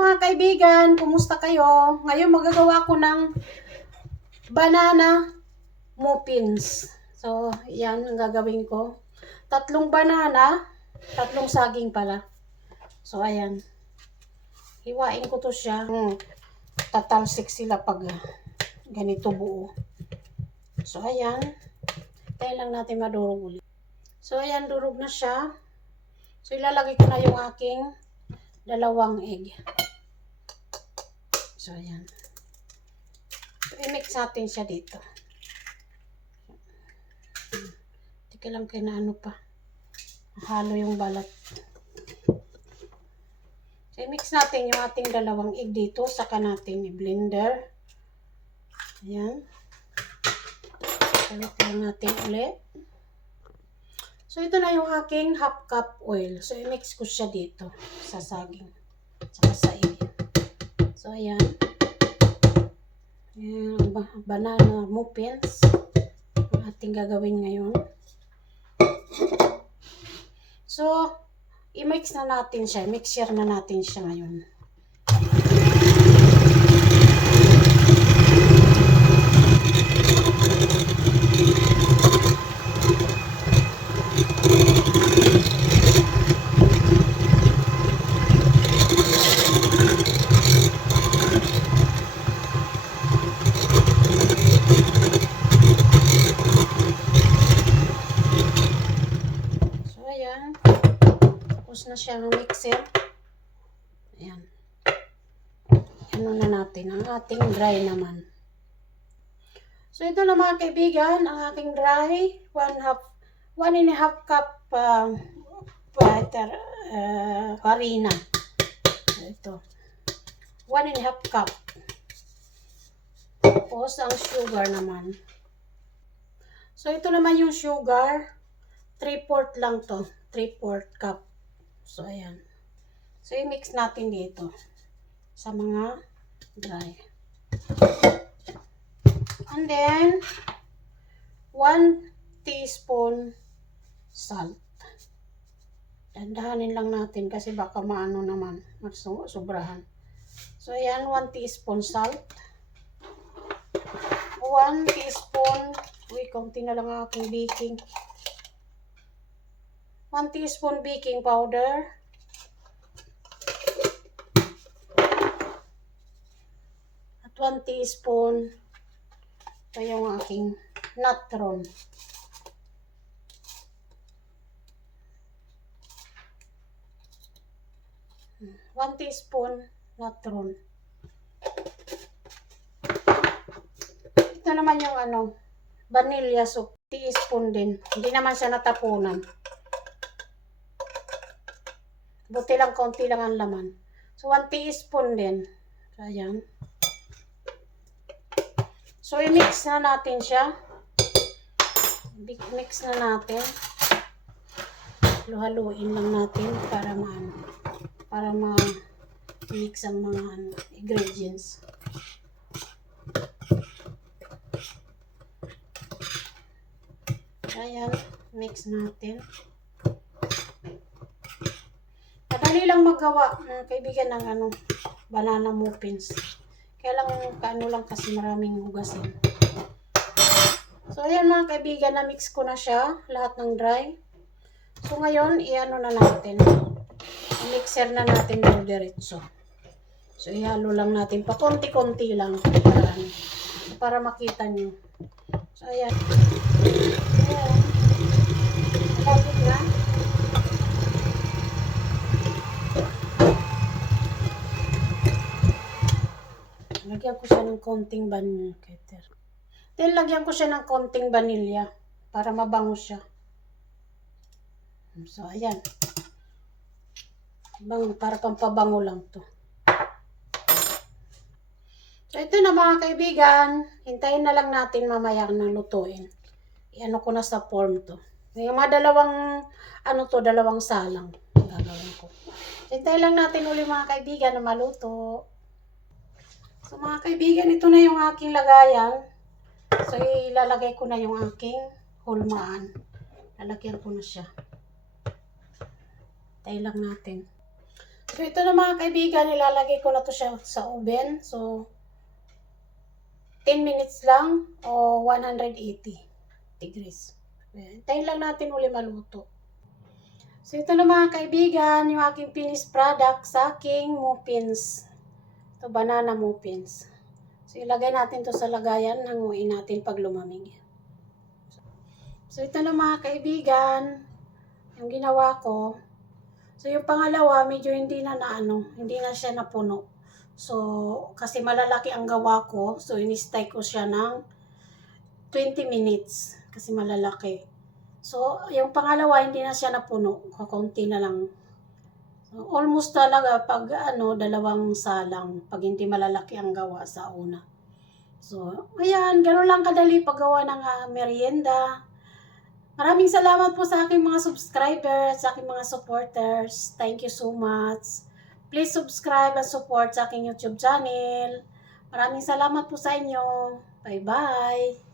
Mga kaibigan, kumusta kayo? Ngayon magagawa ko ng banana muffins. So, yan ang gagawin ko. 3 banana, 3 saging pala. So, ayan. Hiwain ko to siya. Tatalsik sila pag ganito buo. So, ayan. Tayo lang natin madurog ulit. So, ayan, durog na siya. So, ilalagay ko na yung aking 2 egg. So, ayan. So, i-mix natin siya dito. Teka lang kinaano pa. Halo yung balat. So, i-mix natin yung ating 2 egg dito. Saka natin i-blender. Ayan. Balik lang natin ulit. So, ito na yung aking half cup oil. So, i-mix ko siya dito sa saging. Saka sa egg. So, ayan. Ayan, banana muffins. Ang ating gagawin ngayon. So, i-mix na natin siya. Mixture na natin siya ngayon. Tapos na siya ng mixer. Ayan. Ano na natin. Ang ating dry naman. So, ito na mga kaibigan. Ang aking dry. 1.5 cup harina. Ito. 1.5 cup. Tapos, ang sugar naman. So, ito naman yung sugar. 3/4 lang to. 3/4 cup. So, ayan. So, i-mix natin dito sa mga dry. And then, 1 teaspoon salt. Dandahanin lang natin kasi baka maano naman, sobrahan. So, ayan, 1 teaspoon salt. 1 teaspoon, konti na lang ang aking baking. 1 teaspoon baking powder. At 1 teaspoon ito yung aking natron. One teaspoon natron. Ito naman yung vanilla soup. Teaspoon din. Hindi naman siya natapunan. Buti lang, konti lang ang laman. So, 1 teaspoon din. So, ayan. So, i-mix na natin siya. Mix na natin. Haluin lang natin para ma-mix ang mga ingredients. Ayan, mix natin. Madali lang magawa, kaibigan, ng banana muffins. Kaya lang, lang kasi maraming hugasin. So, ayan mga kaibigan, na-mix ko na siya, lahat ng dry. So, ngayon, i-ano na natin. I-mixer na natin yung diretso. So, ihalo lang natin, pa konti-konti lang, para makita nyo. So, ayan. Ayan. Malapit na. Lagyan ko siya ng konting vanilla. Then, lagyan ko siya ng konting vanilya para mabango siya. So, ayan. Para pampabango lang to. So, ito na mga kaibigan. Hintayin na lang natin mamaya nang lutuin. I-ano ko na sa form to. Yung mga dalawang salang. Gagawin ko. So, hintayin lang natin uli mga kaibigan na maluto. So, mga kaibigan, ito na yung aking lagayan. So, ilalagay ko na yung aking hulmaan. Lalagyan ko na siya. Tayo lang natin. So, ito na mga kaibigan, ilalagay ko na to siya sa oven. So, 10 minutes lang o 180 degrees. Hintayin lang natin uli maluto. So, ito na mga kaibigan, yung aking finished product sa aking muffins. Ito, banana muffins. So, ilagay natin to sa lagayan, hanguin natin pag lumamig. So, ito na mga kaibigan, yung ginawa ko. So, yung pangalawa, medyo hindi na hindi na siya napuno. So, kasi malalaki ang gawa ko, so in-stay ko siya ng 20 minutes kasi malalaki. So, yung pangalawa, hindi na siya napuno, kakunti na lang. So, almost talaga pag dalawang salang, pag hindi malalaki ang gawa sa una. So, ayan, gano'n lang kadali paggawa ng merienda. Maraming salamat po sa aking mga subscribers, sa aking mga supporters. Thank you so much. Please subscribe and support sa aking YouTube channel. Maraming salamat po sa inyo. Bye-bye.